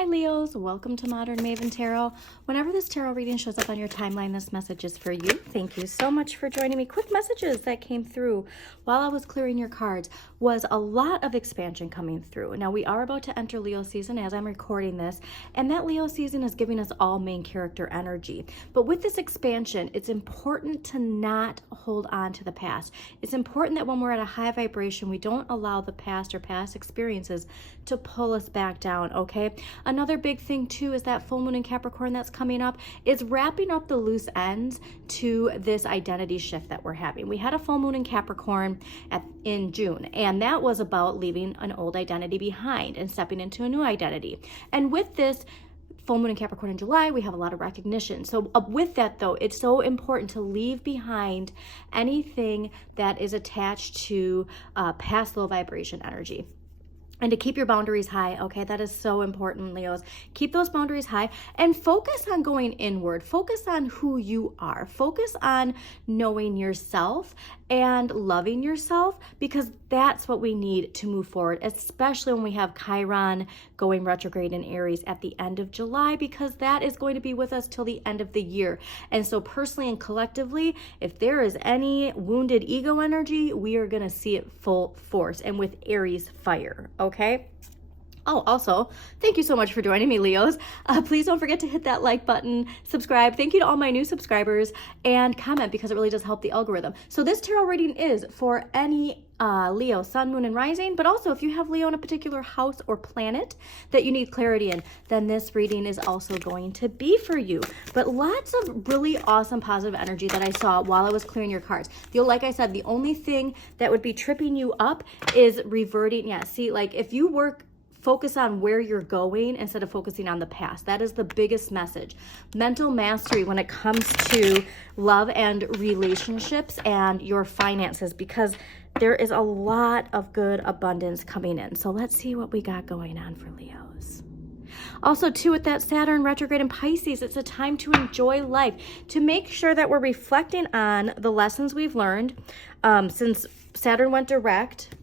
Hi Leos, welcome to Modern Maven Tarot. Whenever this tarot reading shows up on your timeline, this message is for you. Thank you so much for joining me. Quick messages that came through while I was clearing your cards was a lot of expansion coming through. Now we are about to enter Leo season as I'm recording this, and that Leo season is giving us all main character energy. But with this expansion, it's important to not hold on to the past. It's important that when we're at a high vibration, we don't allow the past or past experiences to pull us back down, okay? Another big thing too is that full moon in Capricorn that's coming up is wrapping up the loose ends to this identity shift that we're having. We had a full moon in Capricorn in June, and that was about leaving an old identity behind and stepping into a new identity. And with this full moon in Capricorn in July, we have a lot of recognition. So with that though, it's so important to leave behind anything that is attached to past low vibration energy. And to keep your boundaries high, okay? That is so important, Leos. Keep those boundaries high and focus on going inward. Focus on who you are. Focus on knowing yourself and loving yourself, because that's what we need to move forward, especially when we have Chiron going retrograde in Aries at the end of July, because that is going to be with us till the end of the year. And so personally and collectively, if there is any wounded ego energy, we are going to see it full force and with Aries fire, okay? Oh, also, thank you so much for joining me, Leos. Please don't forget to hit that like button, subscribe. Thank you to all my new subscribers, and comment, because it really does help the algorithm. So this tarot reading is for any Leo, sun, moon, and rising, but also if you have Leo in a particular house or planet that you need clarity in, then this reading is also going to be for you. But lots of really awesome positive energy that I saw while I was clearing your cards. Like I said, the only thing that would be tripping you up is reverting. Yeah, see, like if you focus on where you're going instead of focusing on the past. That is the biggest message. Mental mastery when it comes to love and relationships and your finances, because there is a lot of good abundance coming in. So let's see what we got going on for Leos. Also, too, with that Saturn retrograde in Pisces, it's a time to enjoy life, to make sure that we're reflecting on the lessons we've learned since Saturn went direct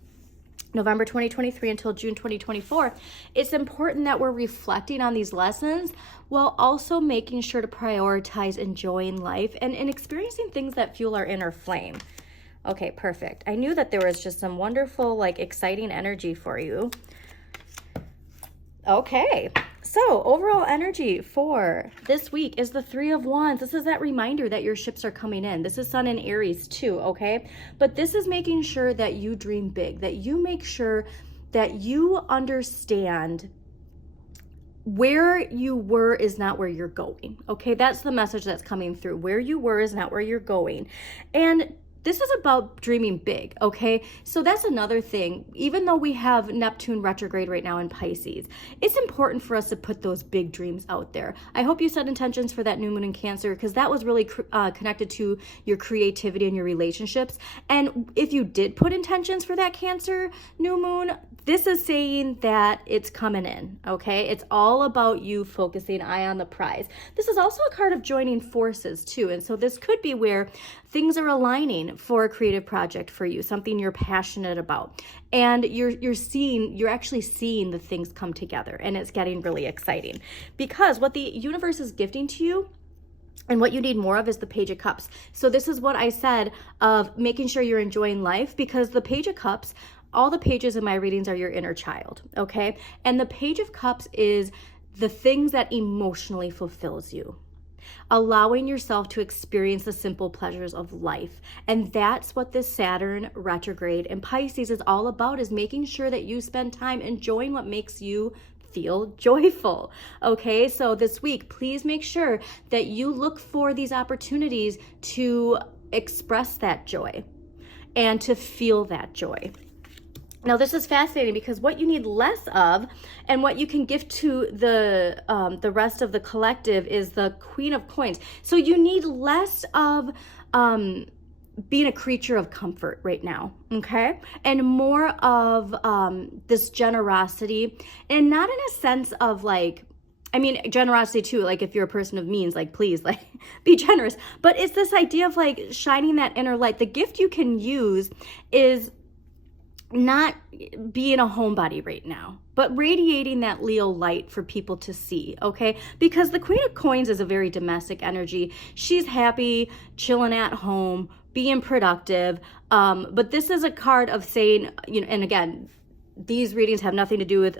November 2023 until June 2024. It's important that we're reflecting on these lessons while also making sure to prioritize enjoying life and experiencing things that fuel our inner flame. Okay, perfect. I knew that there was just some wonderful, like, exciting energy for you. Okay, so overall energy for this week is the Three of Wands. This is that reminder that your ships are coming in. This is Sun in Aries too, okay? But this is making sure that you dream big, that you make sure that you understand where you were is not where you're going, okay? That's the message that's coming through. Where you were is not where you're going. And this is about dreaming big, okay? So that's another thing. Even though we have Neptune retrograde right now in Pisces, it's important for us to put those big dreams out there. I hope you set intentions for that new moon in Cancer, because that was really connected to your creativity and your relationships. And if you did put intentions for that Cancer new moon, this is saying that it's coming in, okay? It's all about you focusing eye on the prize. This is also a card of joining forces too. And so this could be where things are aligning for a creative project for you, something you're passionate about. And you're actually seeing the things come together, and it's getting really exciting, because what the universe is gifting to you and what you need more of is the Page of Cups. So this is what I said of making sure you're enjoying life, because the Page of Cups, all the pages in my readings are your inner child, okay? And the Page of Cups is the things that emotionally fulfills you, allowing yourself to experience the simple pleasures of life. And that's what this Saturn retrograde in Pisces is all about, is making sure that you spend time enjoying what makes you feel joyful, okay? So this week, please make sure that you look for these opportunities to express that joy and to feel that joy. Now, this is fascinating, because what you need less of and what you can gift to the rest of the collective is the Queen of Coins. So you need less of being a creature of comfort right now, okay? And more of this generosity, and not in a sense of like, I mean, generosity too, like if you're a person of means, like please, like be generous. But it's this idea of like shining that inner light. The gift you can use is not being a homebody right now, but radiating that Leo light for people to see, okay? Because the Queen of Coins is a very domestic energy. She's happy, chilling at home, being productive. But this is a card of saying, you know, and again, these readings have nothing to do with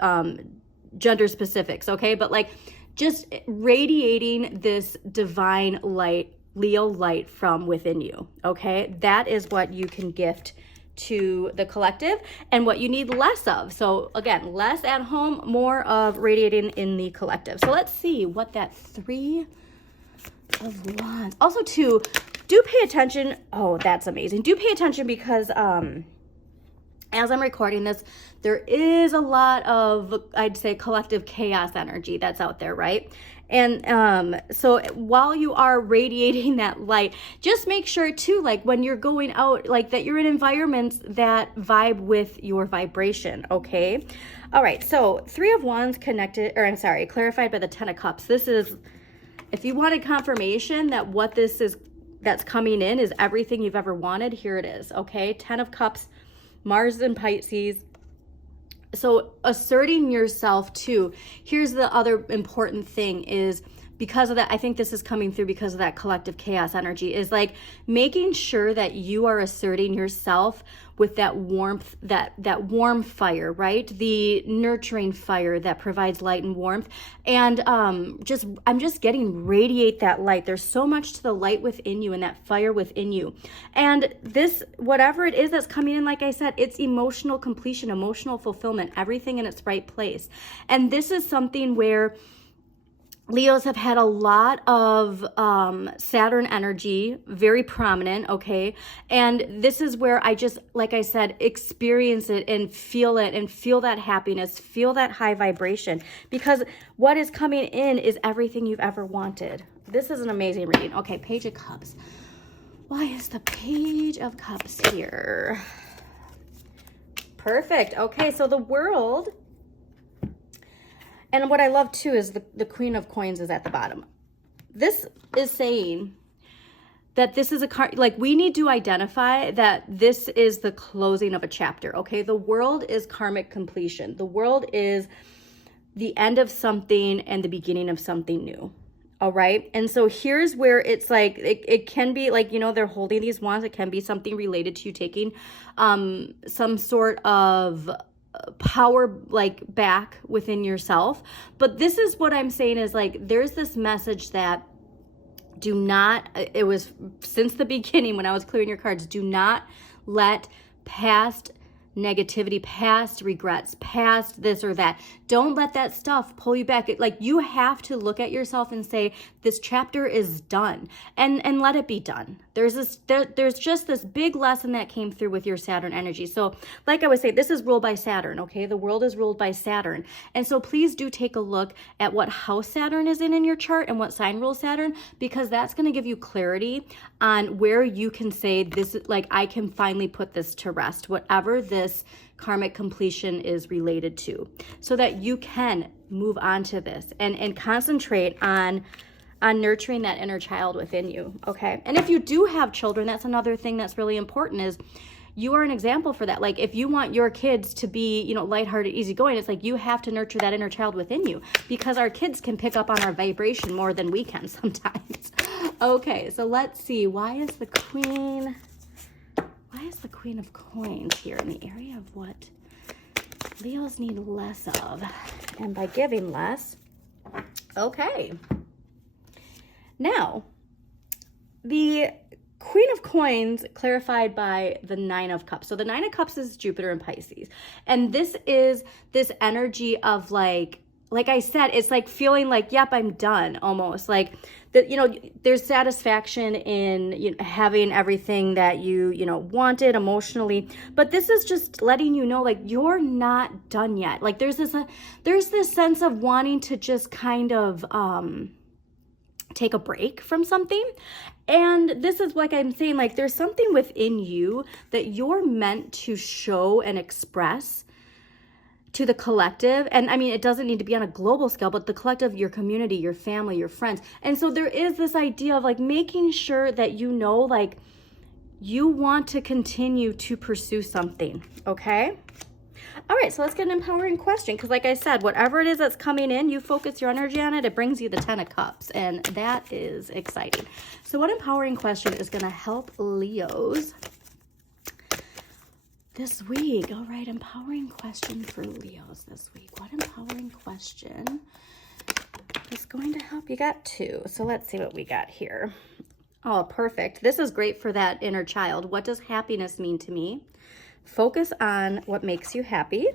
gender specifics, okay? But like just radiating this divine light, Leo light from within you, okay? That is what you can gift to the collective and what you need less of. So again, less at home, more of radiating in the collective. So let's see what that 3 of Wands. Also too, do pay attention. Oh, that's amazing. Do pay attention because as I'm recording this, there is a lot of, I'd say, collective chaos energy that's out there, right? And so while you are radiating that light, just make sure too, like when you're going out, like that you're in environments that vibe with your vibration, okay? All right, so 3 of Wands clarified by the 10 of Cups. This is, if you wanted confirmation that what this is that's coming in is everything you've ever wanted, here it is, okay? 10 of Cups, Mars and Pisces. So asserting yourself too. Here's the other important thing is because of that, I think this is coming through because of that collective chaos energy, is like making sure that you are asserting yourself with that warmth, that warm fire, right? The nurturing fire that provides light and warmth. And I'm just getting radiate that light. There's so much to the light within you and that fire within you. And this, whatever it is that's coming in, like I said, it's emotional completion, emotional fulfillment, everything in its right place. And this is something where Leos have had a lot of Saturn energy, very prominent, okay? And this is where I just, like I said, experience it and feel that happiness, feel that high vibration, because what is coming in is everything you've ever wanted. This is an amazing reading. Okay, Page of Cups. Why is the Page of Cups here? Perfect. Okay, so the World. And what I love too is the Queen of Coins is at the bottom. This is saying that this is a card, like we need to identify that this is the closing of a chapter, okay? The World is karmic completion. The World is the end of something and the beginning of something new, all right? And so here's where it's like, it can be like, you know, they're holding these wands. It can be something related to you taking some sort of power like back within yourself. But this is what I'm saying is like there's this message that do not, it was since the beginning when I was clearing your cards, do not let past negativity, past regrets, past this or that. Don't let that stuff pull you back. Like you have to look at yourself and say, this chapter is done, and let it be done. There's just this big lesson that came through with your Saturn energy. So like I would say, this is ruled by Saturn, okay? The World is ruled by Saturn. And so please do take a look at what house Saturn is in your chart and what sign rules Saturn, because that's going to give you clarity on where you can say this, like I can finally put this to rest, whatever this karmic completion is related to, so that you can move on to this and concentrate on nurturing that inner child within you, okay? And if you do have children, that's another thing that's really important is you are an example for that. Like if you want your kids to be, you know, lighthearted, easygoing, it's like you have to nurture that inner child within you, because our kids can pick up on our vibration more than we can sometimes. Okay, so let's see. Why is the Queen of Coins here in the area of what Leos need less of? And by giving less, okay. Now, the Queen of Coins clarified by the 9 of Cups. So the 9 of Cups is Jupiter and Pisces. And this is this energy of like I said, it's like feeling like, yep, I'm done almost. Like that, you know, there's satisfaction in, you know, having everything that you know, wanted emotionally. But this is just letting you know, like, you're not done yet. Like there's this sense of wanting to just kind of take a break from something. And this is like I'm saying, like there's something within you that you're meant to show and express to the collective. And I mean, it doesn't need to be on a global scale, but the collective, your community, your family, your friends. And so there is this idea of like making sure that, you know, like You want to continue to pursue something, okay? All right, so let's get an empowering question, because like I said, whatever it is that's coming in, you focus your energy on it, it brings you the 10 of Cups, and that is exciting. So what empowering question is going to help Leos this week? All right, empowering question for Leos this week. What empowering question is going to help? You got 2, so let's see what we got here. Oh, perfect. This is great for that inner child. What does happiness mean to me? Focus on what makes you happy.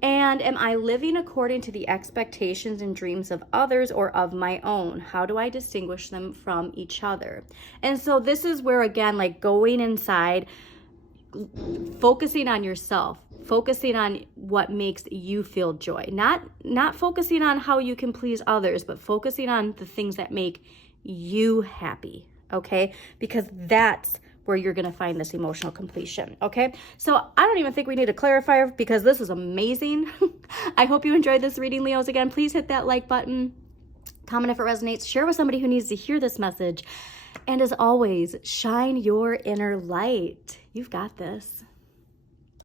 And am I living according to the expectations and dreams of others or of my own? How do I distinguish them from each other? And so this is where, again, like going inside, focusing on yourself, focusing on what makes you feel joy, not focusing on how you can please others, but focusing on the things that make you happy, okay? Because that's where you're going to find this emotional completion, okay? So I don't even think we need a clarifier, because this is amazing. I hope you enjoyed this reading, Leos. Again, please hit that like button, comment if it resonates, share with somebody who needs to hear this message. And as always, shine your inner light. You've got this.